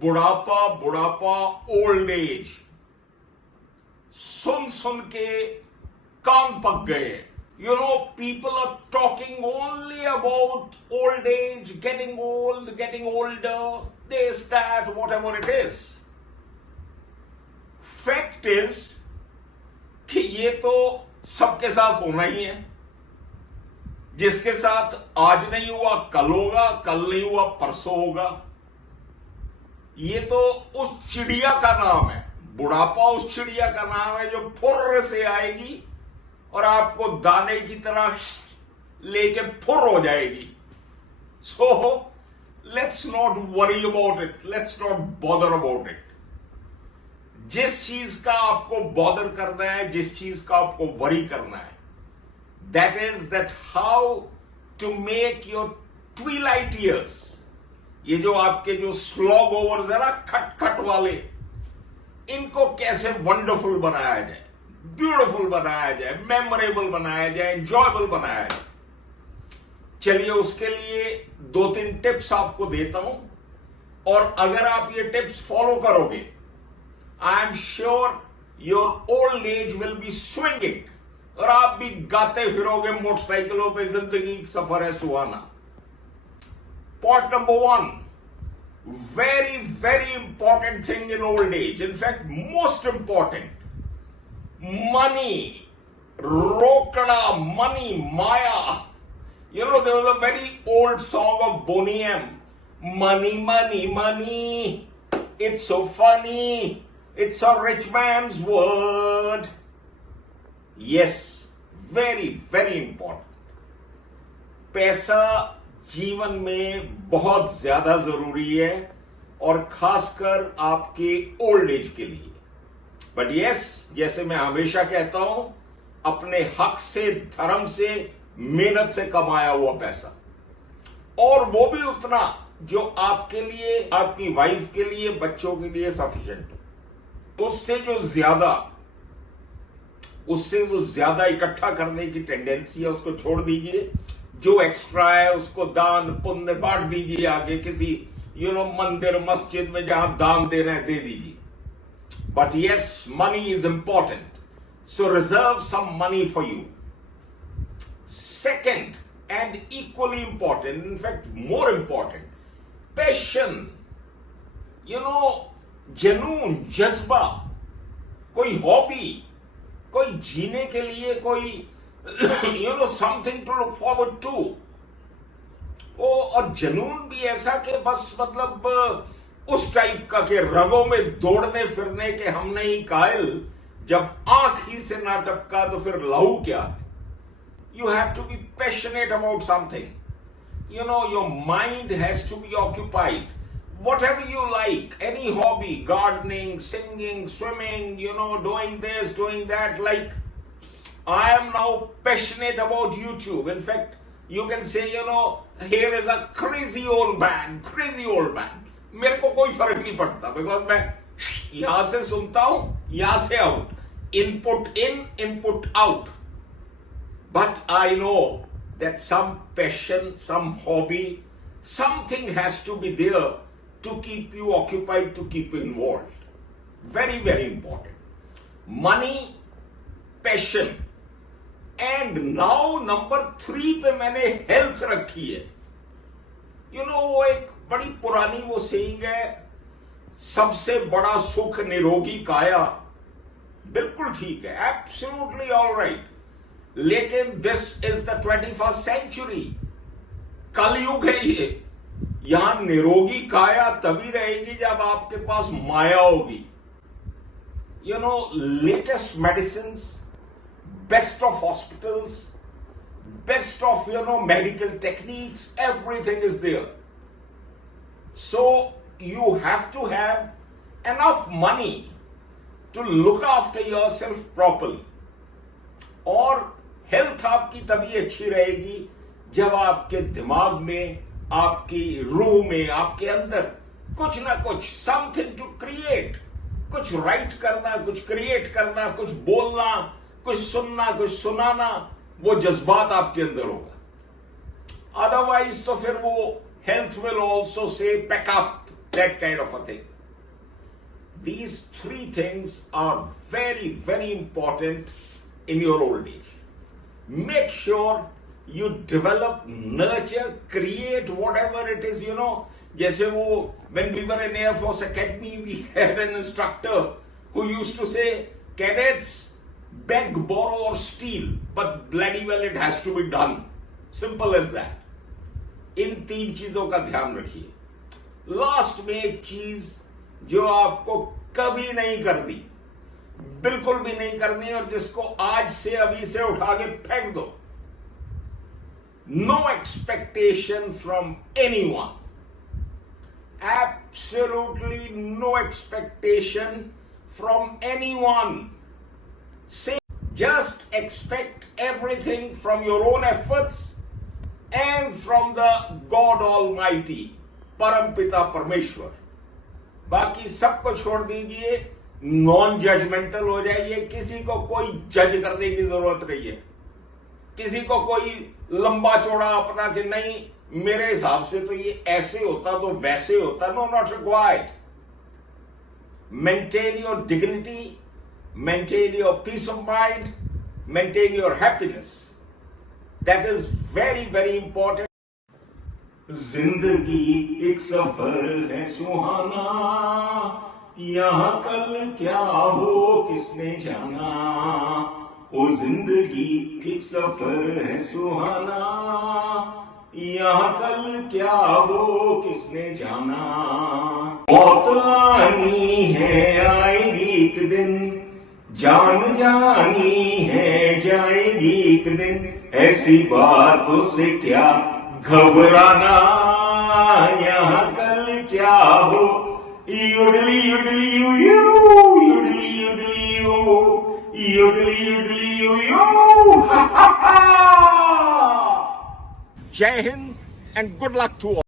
बुढ़ापा बुढ़ापा old as soon सुन के कान पक गए. You know, people are talking only about old age, getting old, getting older, this, that, whatever it is. Fact is कि ये तो सबके साथ होना ही है. जिसके साथ आज नहीं हुआ कल होगा, कल नहीं हुआ परसों होगा. ये तो उस चिड़िया का नाम है. बुढ़ापा उस चिड़िया का नाम है जो फुर्र से आएगी और आपको दाने की तरह लेके फुर हो जाएगी. So let's not worry about it, let's not bother about it. जिस चीज का आपको बॉदर करना है, जिस चीज का आपको वरी करना है, that is that how to make your twilight years, ये जो आपके जो स्लॉग ओवर्स है ना, खट खट वाले, इनको कैसे वंडरफुल बनाया जाए, ब्यूटीफुल बनाया जाए, मेमोरेबल बनाया जाए, एंजॉयबल बनाया जाए. चलिए उसके लिए 2-3 टिप्स आपको देता हूं और अगर आप ये टिप्स फॉलो करोगे, I am sure your old age will be swinging और आप भी गाते फिरोगे मोटरसाइकिलों पे. जिंदगी की सफर है सुहाना. Point number 1, very very important thing in old age, in fact most important, money, rokda, money, maya. You know, there was a very old song of Boney M. Money, money, money, it's so funny, it's a rich man's word. Yes, very very important. पैसा जीवन में बहुत ज्यादा जरूरी है और खासकर आपके ओल्ड एज के लिए. बट यस, जैसे मैं हमेशा कहता हूं, अपने हक से, धर्म से, मेहनत से कमाया हुआ पैसा, और वो भी उतना जो आपके लिए, आपकी वाइफ के लिए, बच्चों के लिए सफिशिएंट हो. उससे जो ज्यादा इकट्ठा करने की टेंडेंसी है उसको छोड़ दीजिए. जो एक्स्ट्रा है उसको दान पुण्य बांट दीजिए, आगे किसी मंदिर मस्जिद में जहां दान देना है दे दीजिए. But yes, money is important, so reserve some money for you. Second and equally important, in fact more important, passion. जुनून, जज्बा, कोई हॉबी, कोई जीने के लिए, कोई something to look forward to. और जुनून भी ऐसा कि बस मतलब उस टाइप का कि रगों में दौड़ने फिरने के हम नहीं कायल. जब आंख ही से ना टपका तो फिर लहू क्या. You have to be passionate about something. Your mind has to be occupied. Whatever you like, any hobby, gardening, singing, swimming, doing this, doing that. Like, I am now passionate about YouTube. In fact, you can say, here is a crazy old man. मेरे को कोई फर्क नहीं पड़ता, because मैं यहां से सुनता हूं, यहां से out, input in, input out. But I know that some passion, some hobby, something has to be there to keep you occupied, to keep you involved. Very, very important. Money, passion. And now number 3 पे मैंने health रखी है. वो एक बड़ी पुरानी वो saying है, सबसे बड़ा सुख निरोगी काया. बिल्कुल ठीक है, एब्सोल्युटली ऑलराइट. लेकिन this is the 21st century. कलयुग है ये. यहां निरोगी काया तभी रहेगी जब आपके पास माया होगी. Latest medicines, best of hospitals, best of medical techniques, everything is there. So you have to have enough money to look after yourself properly. और हेल्थ आपकी तभी अच्छी रहेगी जब आपके दिमाग में, आपकी रूह में, आपके अंदर कुछ ना कुछ समथिंग टू क्रिएट, कुछ राइट करना, कुछ क्रिएट करना, कुछ बोलना, कुछ सुनना, कुछ सुनाना, वो जज्बात आपके अंदर होगा. अदरवाइज तो फिर वो health will also say pack up, that kind of a thing. these three things are very, very important in your old age. Make sure you develop, nurture, create whatever it is, जैसे वो, when we were in Air Force Academy, we had an instructor who used to say, cadets, beg, borrow or steal, but bloody well it has to be done. Simple as that. इन 3 चीजों का ध्यान रखिए. Last में एक चीज जो आपको कभी नहीं करनी, बिल्कुल भी नहीं करनी, और जिसको आज से अभी से उठा के फेंक दो. No expectation from anyone. Absolutely no expectation from anyone. Say, just expect everything from your own efforts and from the God Almighty, परमपिता परमेश्वर. बाकी सबको छोड़ दीजिए, नॉन जजमेंटल हो जाइए. किसी को कोई जज करने की जरूरत नहीं है. किसी को कोई लंबा चौड़ा अपना कि नहीं मेरे हिसाब से तो ये ऐसे होता तो वैसे होता. No, not required. Maintain your dignity, maintain your peace of mind, maintain your happiness. That is very, very important. जिंदगी एक सफर है सुहाना, यहां कल क्या हो किसने जाना. ओ जिंदगी एक सफर है सुहाना, यहाँ कल क्या हो किसने जाना. मौत आनी है आएगी एक दिन, जान जानी है जाएगी एक दिन. ऐसी बातों से क्या घबराना, यहाँ कल क्या हो. युडली युडली यू युडली युडली यू, युडली युडली यू. Jai Hind and good luck to all.